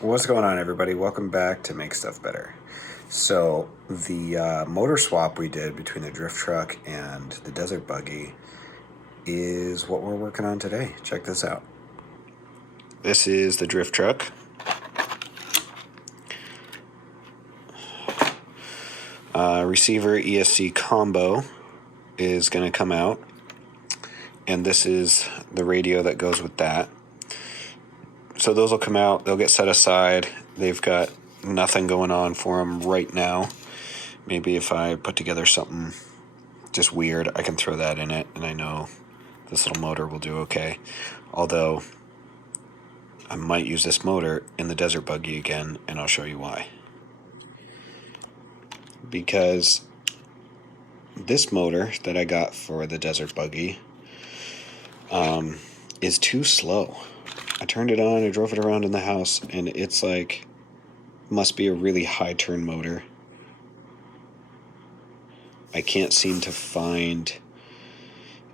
What's going on, everybody? Welcome back to Make Stuff Better. So the motor swap we did between the drift truck and the desert buggy is what we're working on today. Check this out. This is the drift truck. Receiver ESC combo is going to come out, and this is the radio that goes with that. So those will come out, they'll get set aside. They've got nothing going on for them right now. Maybe if I put together something just weird, I can throw that in it, and I know this little motor will do okay. Although I might use this motor in the desert buggy again, and I'll show you why. Because this motor that I got for the desert buggy is too slow. I turned it on, I drove it around in the house, and it's like, must be a really high turn motor. I can't seem to find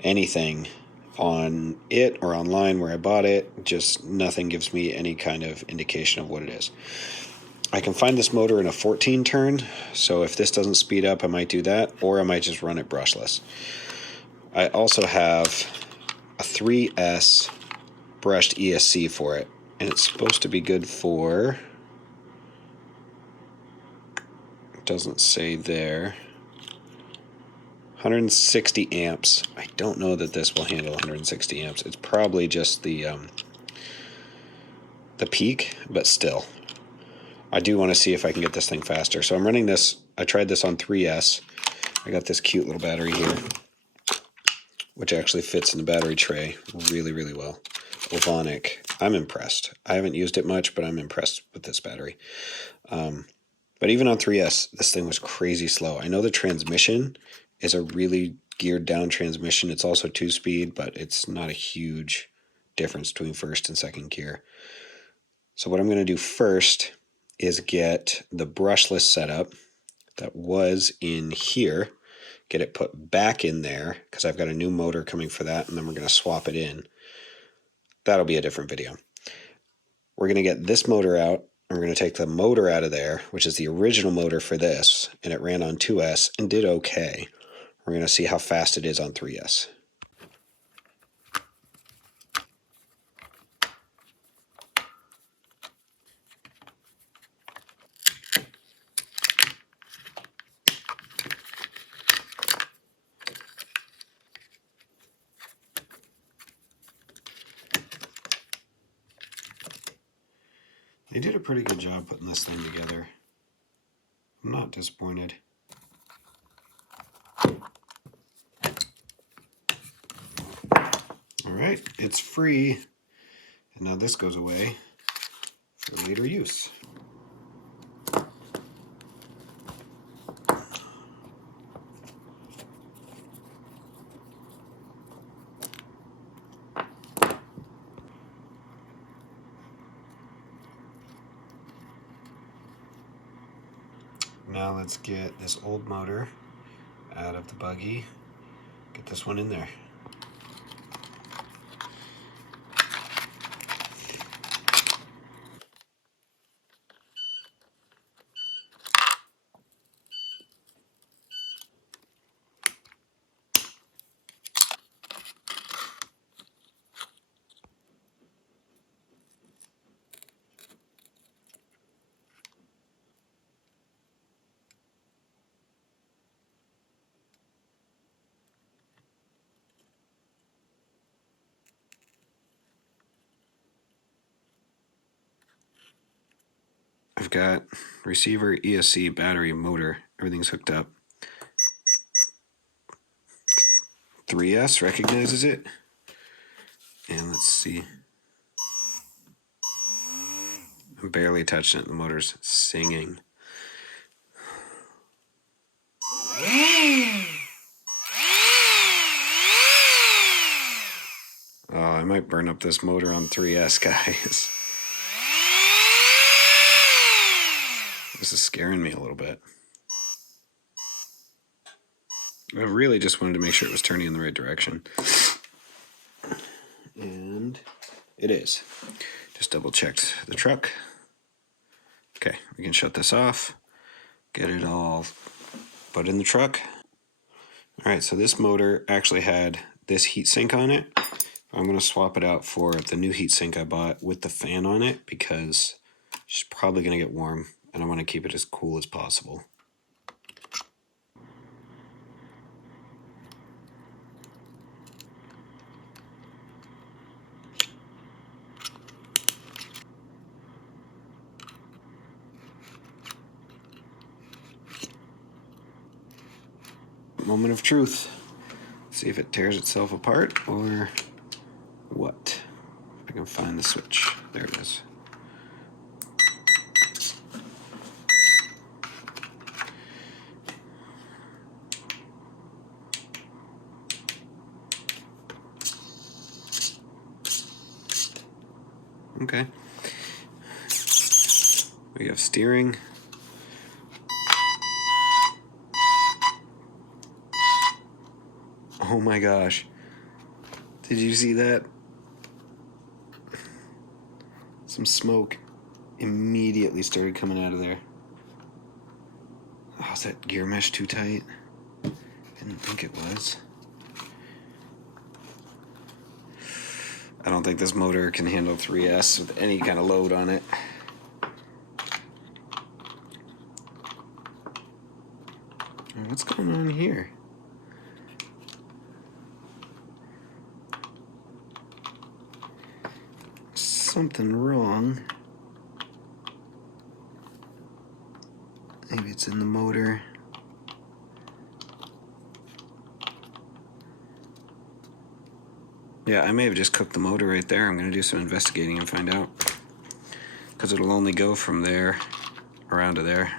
anything on it or online where I bought it. Just nothing gives me any kind of indication of what it is. I can find this motor in a 14 turn, so if this doesn't speed up, I might do that, or I might just run it brushless. I also have a 3S brushed ESC for it, and it's supposed to be good for, it doesn't say there, 160 amps. I don't know that this will handle 160 amps. It's probably just the peak, but still. I do want to see if I can get this thing faster. So I'm running this. I tried this on 3S. I got this cute little battery here, which actually fits in the battery tray really, really well. Ovonic. I'm impressed. I haven't used it much, but I'm impressed with this battery. But even on 3S, this thing was crazy slow. I know the transmission is a really geared down transmission. It's also 2-speed, but it's not a huge difference between first and second gear. So what I'm going to do first is get the brushless setup that was in here, get it put back in there, because I've got a new motor coming for that, and then we're going to swap it in. That'll be a different video. We're going to get this motor out, and we're going to take the motor out of there, which is the original motor for this, and it ran on 2S and did okay. We're going to see how fast it is on 3S. They did a pretty good job putting this thing together. I'm not disappointed. Alright, it's free, and now this goes away for later use. Now let's get this old motor out of the buggy, get this one in there. I've got receiver, ESC, battery, motor, everything's hooked up. 3S recognizes it. And let's see. I'm barely touching it, the motor's singing. Oh, I might burn up this motor on 3S, guys. This is scaring me a little bit. I really just wanted to make sure it was turning in the right direction. And it is. Just double checked the truck. Okay, we can shut this off, get it all put in the truck. All right, so this motor actually had this heatsink on it. I'm going to swap it out for the new heatsink I bought with the fan on it because it's probably going to get warm, and I want to keep it as cool as possible. Moment of truth. See if it tears itself apart or what. If I can find the switch. There it is. Okay. We have steering. Oh my gosh. Did you see that? Some smoke immediately started coming out of there. Oh, is that gear mesh too tight? Didn't think it was. I don't think this motor can handle 3S with any kind of load on it. What's going on here? Something wrong. Maybe it's in the motor. Yeah, I may have just cooked the motor right there. I'm going to do some investigating and find out. Because it'll only go from there around to there.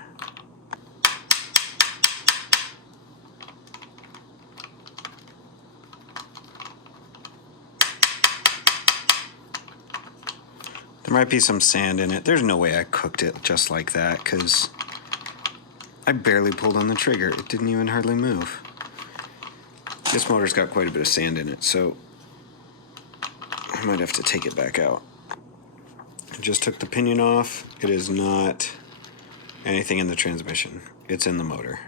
There might be some sand in it. There's no way I cooked it just like that because I barely pulled on the trigger. It didn't even hardly move. This motor's got quite a bit of sand in it, so I might have to take it back out. I just took the pinion off. It is not anything in the transmission. It's in the motor.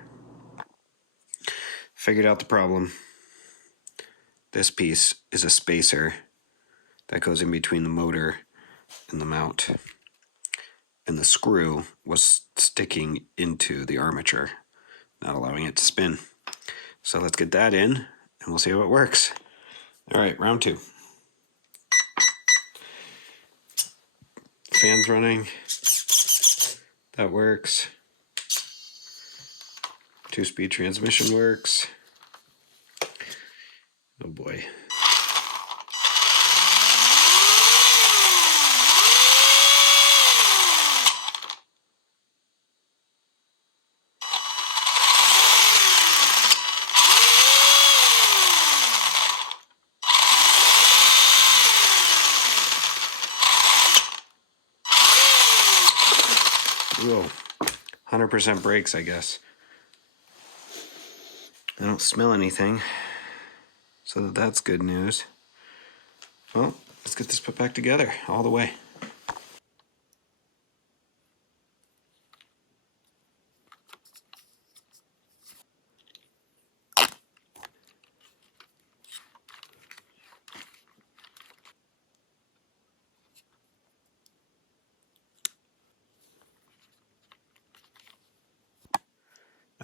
Figured out the problem. This piece is a spacer that goes in between the motor and the mount. And the screw was sticking into the armature, not allowing it to spin. So let's get that in and we'll see how it works. All right, round two. Fan's running. That works. 2-speed transmission works. Oh boy. Whoa. 100% brakes, I guess. I don't smell anything, so that's good news. Well, let's get this put back together all the way.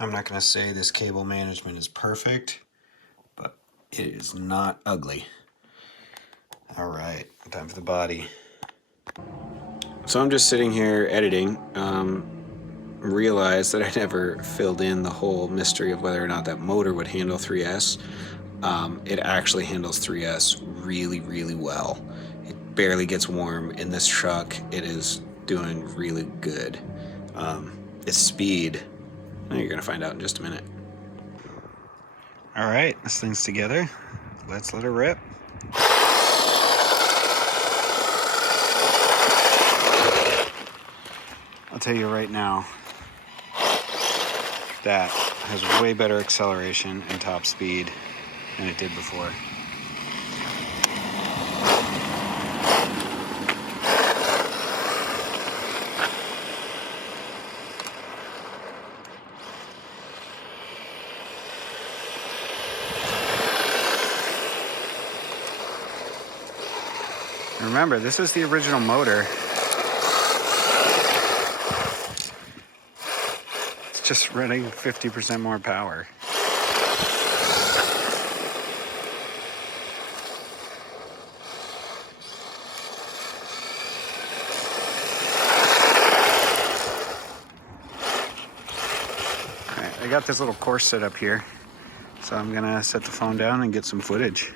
I'm not going to say this cable management is perfect, but it is not ugly. All right, time for the body. So I'm just sitting here editing. Realized that I never filled in the whole mystery of whether or not that motor would handle 3S. It actually handles 3S really, really well. It barely gets warm. In this truck, it is doing really good. Its speed, you're going to find out in just a minute. All right, this thing's together. Let's let it rip. I'll tell you right now, that has way better acceleration and top speed than it did before. Remember, this is the original motor. It's just running 50% more power. I got this little course set up here, so I'm gonna set the phone down and get some footage.